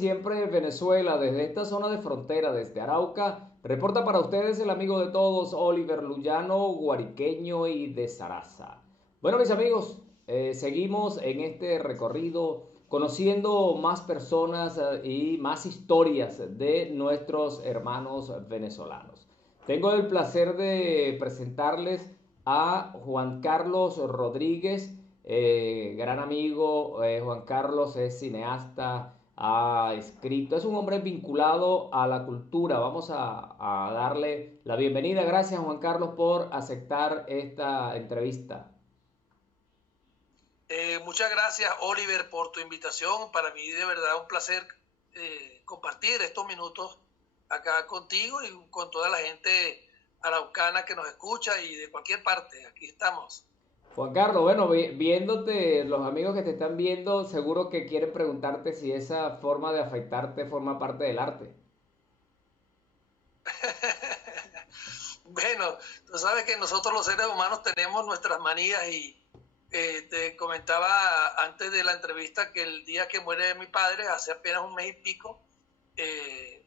siempre, Venezuela, desde esta zona de frontera, desde Arauca, reporta para ustedes el amigo de todos, Oliver Luyano, guariqueño y de Saraza. Bueno, mis amigos, seguimos en este recorrido conociendo más personas y más historias de nuestros hermanos venezolanos. Tengo el placer de presentarles a Juan Carlos Rodríguez, gran amigo. Juan Carlos es cineasta, ha escrito, es un hombre vinculado a la cultura. Vamos a darle la bienvenida. Gracias, Juan Carlos, por aceptar esta entrevista. Muchas gracias, Oliver, por tu invitación. Para mí, de verdad, un placer compartir estos minutos acá contigo y con toda la gente araucana que nos escucha y de cualquier parte. Aquí estamos. Juan Carlos, bueno, viéndote, los amigos que te están viendo, seguro que quieren preguntarte si esa forma de afeitarte forma parte del arte. Bueno, tú sabes que nosotros los seres humanos tenemos nuestras manías y te comentaba antes de la entrevista que el día que muere mi padre, hace apenas un mes y pico,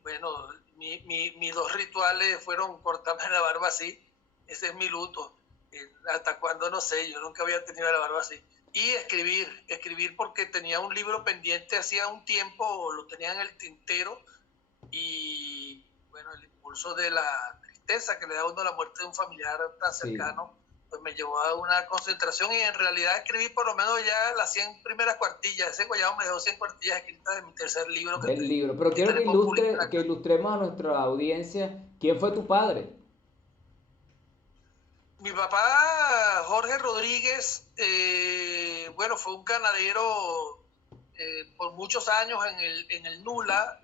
bueno, mis dos rituales fueron cortarme la barba así. Ese es mi luto. Hasta cuando no sé, yo nunca había tenido la barba así. Y escribir porque tenía un libro pendiente hacía un tiempo, lo tenía en el tintero y bueno, el impulso de la tristeza que le da a uno la muerte de un familiar tan cercano, sí, pues me llevó a una concentración y en realidad escribí por lo menos ya las 100 primeras cuartillas. Ese guayabo me dejó 100 cuartillas escritas de mi tercer libro Del libro, pero quiero que publicar. ilustremos a nuestra audiencia quién fue tu padre. Mi papá, Jorge Rodríguez, bueno, fue un ganadero por muchos años en el Nula.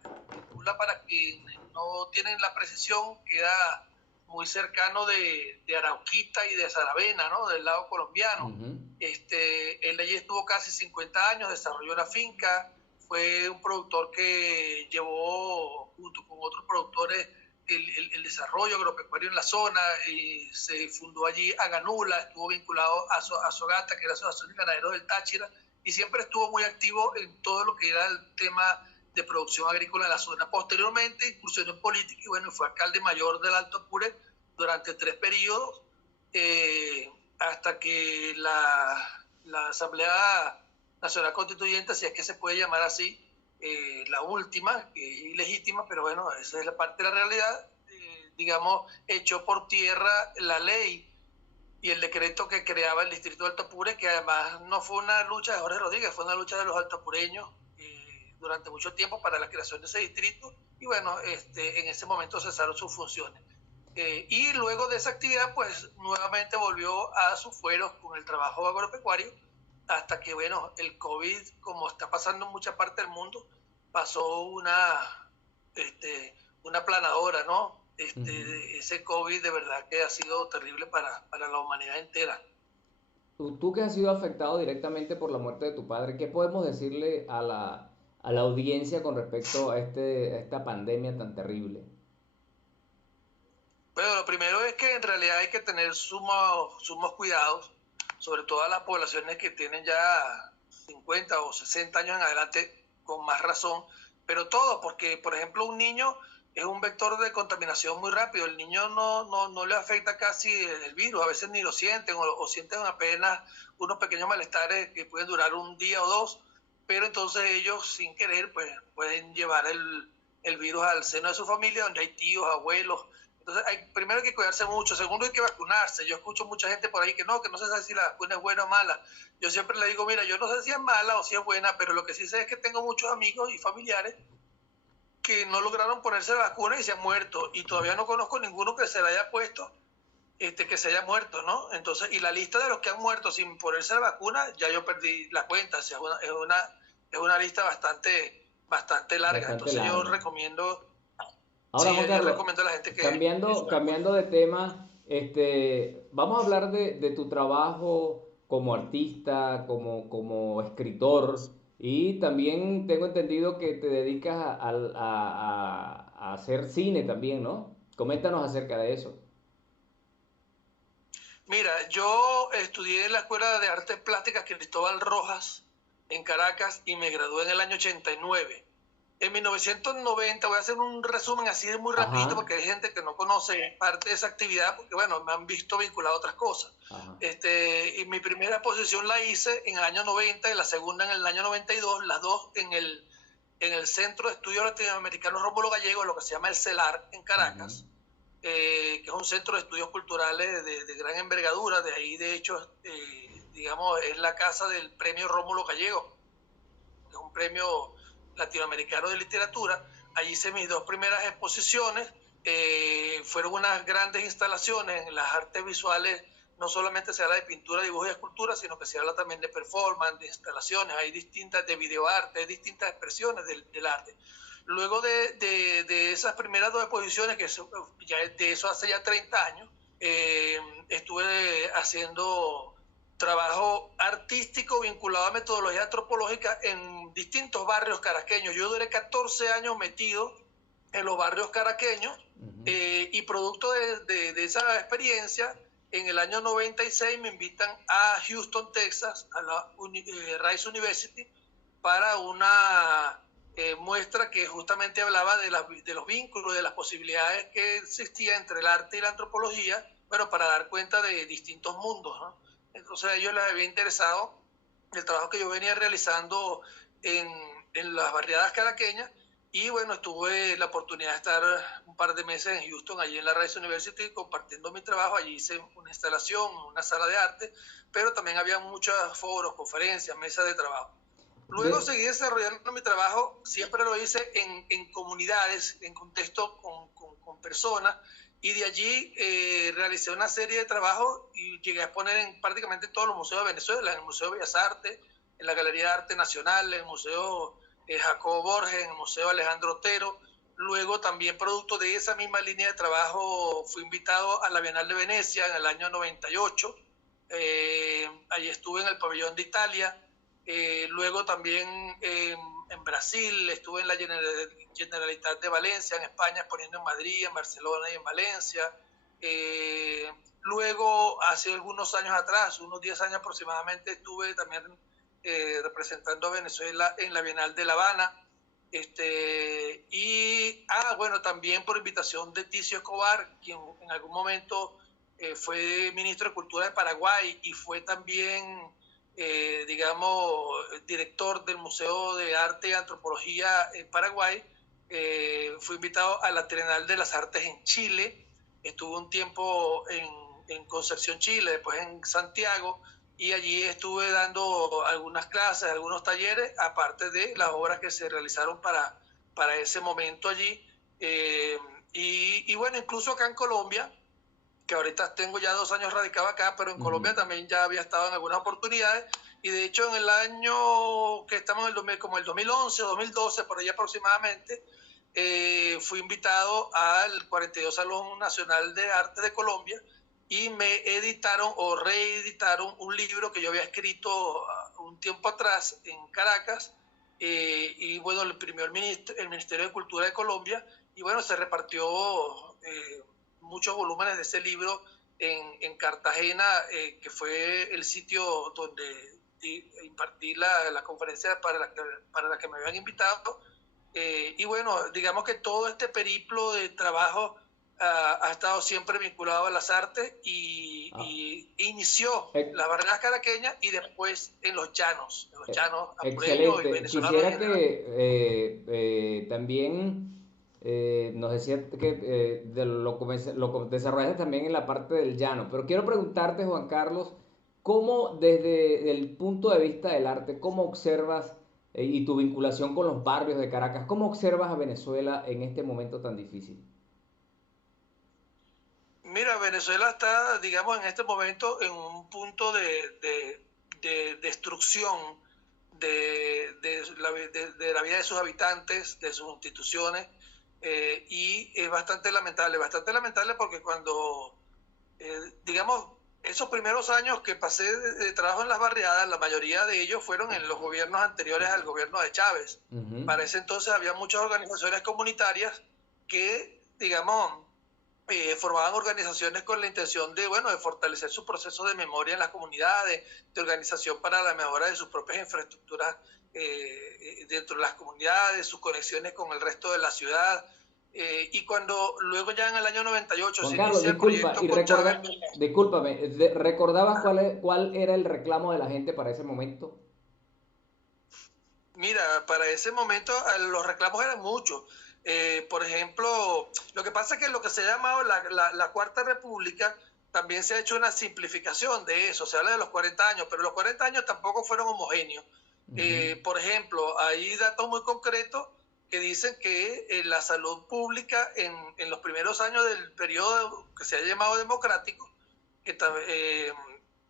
Nula, para quienes no tienen la precisión, queda muy cercano de Arauquita y de Saravena, ¿no? Del lado colombiano. Él allí estuvo casi 50 años, desarrolló la finca, fue un productor que llevó, junto con otros productores, el desarrollo agropecuario en la zona, y se fundó allí Aganula, estuvo vinculado a Sogata, que era la Asociación de Ganaderos del Táchira, y siempre estuvo muy activo en todo lo que era el tema de producción agrícola de la zona. Posteriormente incursionó en política y bueno, fue alcalde mayor del Alto Apure durante 3 periodos, hasta que la Asamblea Nacional Constituyente, si es que se puede llamar así, la última, que es ilegítima, pero bueno, esa es la parte de la realidad, digamos, echó por tierra la ley y el decreto que creaba el distrito de Alto Apure, que además no fue una lucha de Jorge Rodríguez, fue una lucha de los altoapureños durante mucho tiempo para la creación de ese distrito, y bueno, en ese momento cesaron sus funciones. Y luego de esa actividad, pues nuevamente volvió a sus fueros con el trabajo agropecuario, hasta que, bueno, el COVID, como está pasando en mucha parte del mundo, pasó una planadora, ¿no? Ese COVID de verdad que ha sido terrible para la humanidad entera. Tú que has sido afectado directamente por la muerte de tu padre, ¿qué podemos decirle a la audiencia con respecto a esta pandemia tan terrible? Bueno, lo primero es que en realidad hay que tener sumos cuidados, sobre todo a las poblaciones que tienen ya 50 o 60 años en adelante, con más razón, pero todo, porque por ejemplo un niño es un vector de contaminación muy rápido. El niño no le afecta casi el virus, a veces ni lo sienten o sienten apenas unos pequeños malestares que pueden durar un día o dos, pero entonces ellos sin querer pues pueden llevar el virus al seno de su familia, donde hay tíos, abuelos. Entonces, primero hay que cuidarse mucho, segundo hay que vacunarse. Yo escucho mucha gente por ahí que no se sabe si la vacuna es buena o mala. Yo siempre le digo, mira, yo no sé si es mala o si es buena, pero lo que sí sé es que tengo muchos amigos y familiares que no lograron ponerse la vacuna y se han muerto, y todavía no conozco ninguno que se la haya puesto, que se haya muerto, ¿no? Entonces, y la lista de los que han muerto sin ponerse la vacuna, ya yo perdí la cuenta. O sea, es una lista bastante larga. Bastante Entonces yo larga. recomiendo. Ahora, Sí, Juan yo Carlos, recomiendo a la gente que se vacune. cambiando de tema, vamos a hablar de tu trabajo como artista, como escritor, y también tengo entendido que te dedicas a hacer cine también, ¿no? Coméntanos acerca de eso. Mira, yo estudié en la Escuela de Artes Plásticas Cristóbal Rojas en Caracas y me gradué en el año 89. En 1990, voy a hacer un resumen así de muy rapidito, porque hay gente que no conoce parte de esa actividad, porque bueno, me han visto vinculado a otras cosas. Y mi primera posición la hice en el año 90 y la segunda en el año 92, las dos en el Centro de Estudios Latinoamericanos Rómulo Gallego, lo que se llama el CELAR, en Caracas, que es un centro de estudios culturales de gran envergadura. De ahí, de hecho, digamos, es la casa del premio Rómulo Gallego, que es un premio latinoamericano de literatura. Allí hice mis dos primeras exposiciones. Fueron unas grandes instalaciones en las artes visuales. No solamente se habla de pintura, dibujo y escultura, sino que se habla también de performance, de instalaciones, hay distintas, de videoarte, hay distintas expresiones del arte. Luego de esas primeras dos exposiciones, que ya de eso hace ya 30 años, estuve haciendo trabajo artístico vinculado a metodología antropológica en distintos barrios caraqueños. Yo duré 14 años metido en los barrios caraqueños, y producto de esa experiencia, en el año 96 me invitan a Houston, Texas, a la Rice University, para una muestra que justamente hablaba de los vínculos, de las posibilidades que existían entre el arte y la antropología, bueno, para dar cuenta de distintos mundos, ¿no? Entonces a ellos les había interesado el trabajo que yo venía realizando en las barriadas caraqueñas, y bueno, tuve la oportunidad de estar un par de meses en Houston, allí en la Rice University, compartiendo mi trabajo. Allí hice una instalación, una sala de arte, pero también había muchos foros, conferencias, mesas de trabajo. Luego seguí desarrollando mi trabajo, siempre lo hice en comunidades, en contexto con personas, y de allí realicé una serie de trabajos y llegué a exponer en prácticamente todos los museos de Venezuela, en el Museo de Bellas Artes, en la Galería de Arte Nacional, en el Museo Jacobo Borges, en el Museo Alejandro Otero. Luego también, producto de esa misma línea de trabajo, fui invitado a la Bienal de Venecia en el año 98. Allí estuve en el Pabellón de Italia. Luego también en Brasil, estuve en la Generalitat de Valencia, en España, exponiendo en Madrid, en Barcelona y en Valencia. Luego, hace algunos años atrás, unos 10 años aproximadamente, estuve también representando a Venezuela en la Bienal de La Habana. Bueno, también por invitación de Ticio Escobar, quien en algún momento fue ministro de Cultura de Paraguay y fue también, digamos, director del Museo de Arte y Antropología en Paraguay. Fui invitado a la Trienal de las Artes en Chile. Estuve un tiempo en Concepción, Chile, después en Santiago, y allí estuve dando algunas clases, algunos talleres, aparte de las obras que se realizaron para ese momento allí. Y bueno, incluso acá en Colombia, que ahorita tengo ya 2 años radicado acá, pero en Colombia también ya había estado en algunas oportunidades, y de hecho en el año que estamos en como el 2011 o 2012, por ahí aproximadamente, fui invitado al 42 Salón Nacional de Arte de Colombia, y me editaron o reeditaron un libro que yo había escrito un tiempo atrás en Caracas, y bueno, lo imprimió el Ministerio de Cultura de Colombia, y bueno, se repartió muchos volúmenes de ese libro en Cartagena, que fue el sitio donde impartí la conferencia para la que me habían invitado. Y bueno, digamos que todo este periplo de trabajo ha estado siempre vinculado a las artes, y inició las barreras caraqueñas y después en los llanos apureños y venezolanos. Quisiera que también nos decías que lo desarrollaste también en la parte del llano, pero quiero preguntarte, Juan Carlos, ¿cómo desde el punto de vista del arte, cómo observas y tu vinculación con los barrios de Caracas, cómo observas a Venezuela en este momento tan difícil? Mira, Venezuela está, digamos, en este momento en un punto de destrucción de la vida de sus habitantes, de sus instituciones, y es bastante lamentable porque cuando, digamos, esos primeros años que pasé de trabajo en las barriadas, la mayoría de ellos fueron en los gobiernos anteriores al gobierno de Chávez. Para ese entonces había muchas organizaciones comunitarias que, digamos, formaban organizaciones con la intención de, bueno, de fortalecer su proceso de memoria en las comunidades, de organización para la mejora de sus propias infraestructuras dentro de las comunidades, sus conexiones con el resto de la ciudad. Y cuando luego ya en el año 98 Juan se Carlos, inicia el disculpa, proyecto Cochave. discúlpame, ¿recordabas cuál era el reclamo de la gente para ese momento? Mira, para ese momento los reclamos eran muchos. Por ejemplo, lo que pasa es que lo que se ha llamado la Cuarta República también se ha hecho una simplificación de eso. Se habla de los 40 años, pero los 40 años tampoco fueron homogéneos. Por ejemplo, hay datos muy concretos que dicen que la salud pública en los primeros años del periodo que se ha llamado democrático, que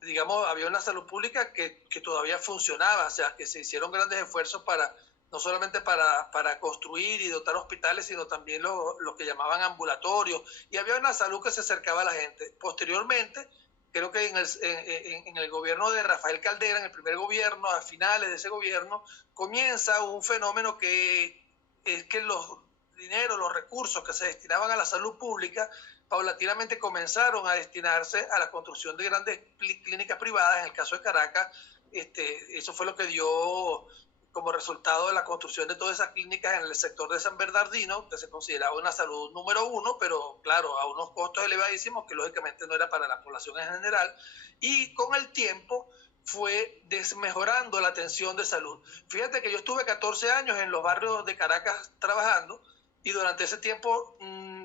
digamos, había una salud pública que todavía funcionaba, o sea, que se hicieron grandes esfuerzos para, no solamente para construir y dotar hospitales, sino también lo que llamaban ambulatorios, y había una salud que se acercaba a la gente. Posteriormente, creo que en el gobierno de Rafael Caldera, en el primer gobierno, a finales de ese gobierno, comienza un fenómeno que es que los dineros, los recursos que se destinaban a la salud pública paulatinamente comenzaron a destinarse a la construcción de grandes clínicas privadas. En el caso de Caracas, eso fue lo que dio como resultado de la construcción de todas esas clínicas en el sector de San Bernardino, que se consideraba una salud número uno, pero claro, a unos costos elevadísimos que lógicamente no era para la población en general, y con el tiempo fue desmejorando la atención de salud. Fíjate que yo estuve 14 años en los barrios de Caracas trabajando, y durante ese tiempo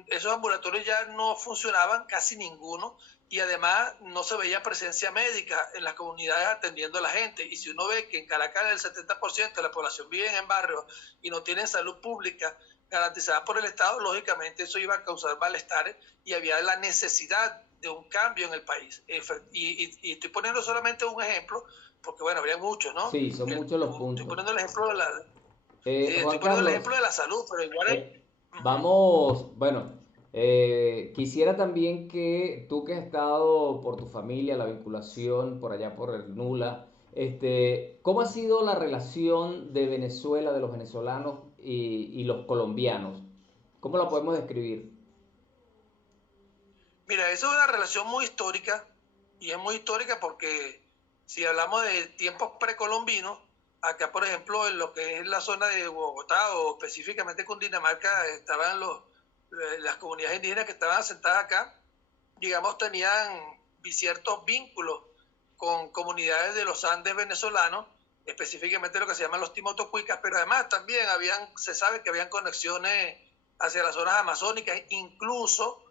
esos ambulatorios ya no funcionaban, casi ninguno, y además no se veía presencia médica en las comunidades atendiendo a la gente. Y si uno ve que en Caracas el 70% de la población vive en barrios y no tienen salud pública garantizada por el Estado, lógicamente eso iba a causar malestares y había la necesidad de un cambio en el país. Y estoy poniendo solamente un ejemplo, porque bueno, habría muchos, ¿no? Sí, son muchos los Estoy puntos. poniendo el ejemplo de Juan estoy poniendo el Carlos, ejemplo de la salud, pero igual es... vamos, bueno, quisiera también que tú que has estado por tu familia, la vinculación por allá por el Nula, ¿cómo ha sido la relación de Venezuela, de los venezolanos y los colombianos? ¿Cómo la podemos describir? Mira, eso es una relación muy histórica, y es muy histórica porque si hablamos de tiempos precolombinos, acá por ejemplo en lo que es la zona de Bogotá o específicamente Cundinamarca estaban las comunidades indígenas que estaban asentadas acá, digamos, tenían ciertos vínculos con comunidades de los Andes venezolanos, específicamente lo que se llaman los timotocuicas, pero además también se sabe que habían conexiones hacia las zonas amazónicas, incluso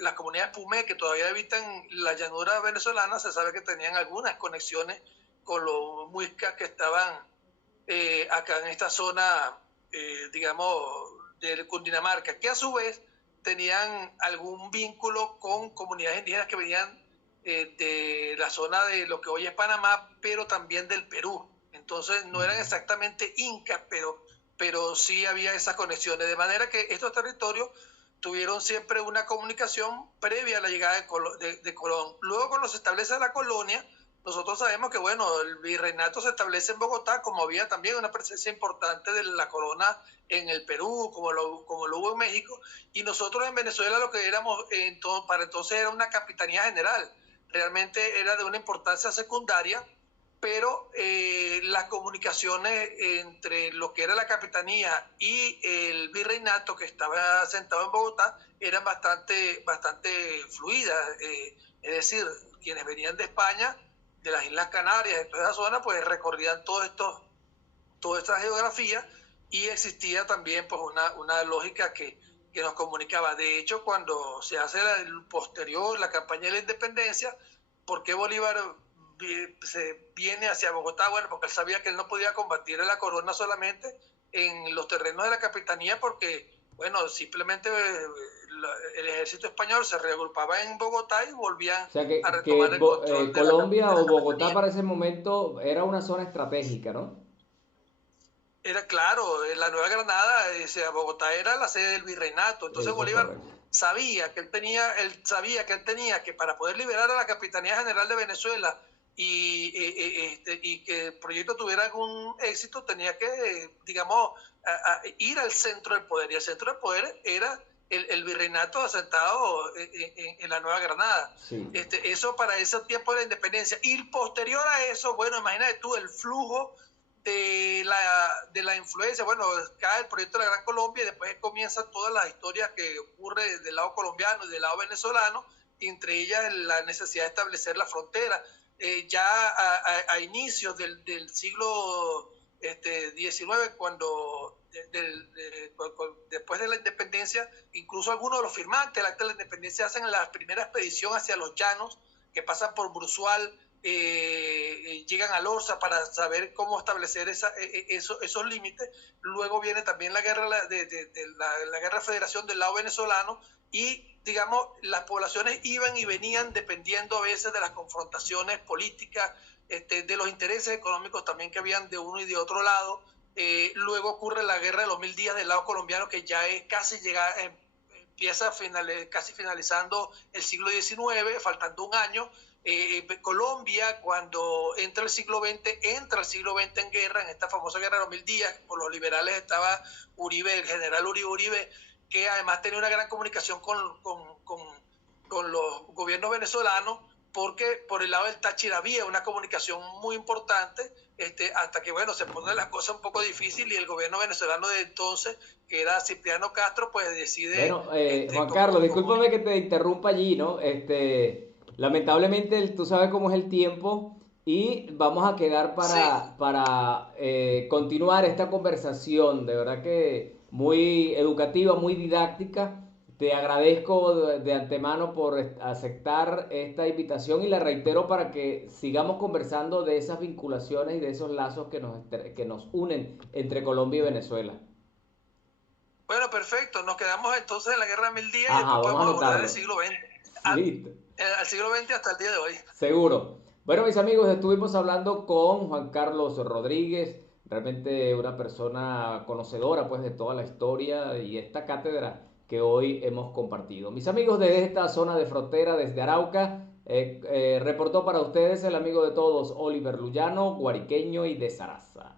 las comunidades Pumé que todavía habitan la llanura venezolana, se sabe que tenían algunas conexiones con los muiscas que estaban acá en esta zona, digamos, de Cundinamarca, que a su vez tenían algún vínculo con comunidades indígenas que venían de la zona de lo que hoy es Panamá, pero también del Perú. Entonces no eran exactamente incas, pero sí había esas conexiones, de manera que estos territorios tuvieron siempre una comunicación previa a la llegada de Colón. Luego, cuando se establece la colonia, nosotros sabemos que, bueno, el virreinato se establece en Bogotá, como había también una presencia importante de la corona en el Perú, como lo hubo en México, y nosotros en Venezuela lo que éramos para entonces era una capitanía general, realmente era de una importancia secundaria, pero las comunicaciones entre lo que era la capitanía y el virreinato que estaba asentado en Bogotá eran bastante fluidas, es decir, quienes venían de España, de las Islas Canarias, de toda esa zona, pues recorrían toda esta geografía, y existía también pues una lógica que nos comunicaba. De hecho, cuando se hace la campaña de la independencia, ¿por qué Bolívar se viene hacia Bogotá? Bueno, porque él sabía que él no podía combatir a la corona solamente en los terrenos de la capitanía, porque, bueno, simplemente el ejército español se reagrupaba en Bogotá y volvían O sea a retomar el control Colombia de la o Bogotá capitanía. para ese momento era una zona estratégica, ¿no? Era claro, la Nueva Granada, Bogotá era la sede del virreinato. Entonces Eso es Bolívar correcto. sabía que él tenía que, para poder liberar a la Capitanía General de Venezuela y que el proyecto tuviera algún éxito, tenía que, digamos, ir al centro del poder. Y el centro del poder era el virreinato asentado en la Nueva Granada. Sí. Eso para ese tiempo de la independencia. Y posterior a eso, bueno, imagínate tú el flujo de la influencia. Bueno, cae el proyecto de la Gran Colombia y después comienzan todas las historias que ocurre del lado colombiano y del lado venezolano, y entre ellas la necesidad de establecer la frontera. Ya a inicios del siglo XIX, cuando después de la independencia, incluso algunos de los firmantes del acta de la independencia hacen la primera expedición hacia los llanos, que pasan por Bruzual, llegan a Lorza para saber cómo establecer esos límites. Luego viene también la guerra la guerra de federación del lado venezolano, y digamos las poblaciones iban y venían dependiendo a veces de las confrontaciones políticas, de los intereses económicos también que habían de uno y de otro lado. Luego ocurre la guerra de los 1000 días del lado colombiano, que ya es casi empieza casi finalizando el siglo XIX, faltando un año. Colombia, cuando entra el siglo XX en guerra, en esta famosa guerra de los 1000 días. Por los liberales estaba Uribe, el general Uribe, que además tenía una gran comunicación con los gobiernos venezolanos, porque por el lado del Táchira había una comunicación muy importante, hasta que, bueno, se ponen las cosas un poco difíciles y el gobierno venezolano de entonces, que era Cipriano Castro, pues decide... Bueno, Juan Carlos, discúlpame que te interrumpa allí, ¿no? Lamentablemente tú sabes cómo es el tiempo y vamos a quedar para continuar esta conversación, de verdad que muy educativa, muy didáctica. Te agradezco de antemano por aceptar esta invitación y la reitero para que sigamos conversando de esas vinculaciones y de esos lazos que nos unen entre Colombia y Venezuela. Bueno, perfecto. Nos quedamos entonces en la guerra de 1000 días. Ajá, y después vamos a podemos abordar anotarlo. el siglo XX. Listo. Al siglo XX hasta el día de hoy. Seguro. Bueno, mis amigos, estuvimos hablando con Juan Carlos Rodríguez, realmente una persona conocedora pues de toda la historia y esta cátedra que hoy hemos compartido. Mis amigos, desde esta zona de frontera, desde Arauca, reportó para ustedes el amigo de todos, Oliver Luyano, guariqueño y de Zaraza.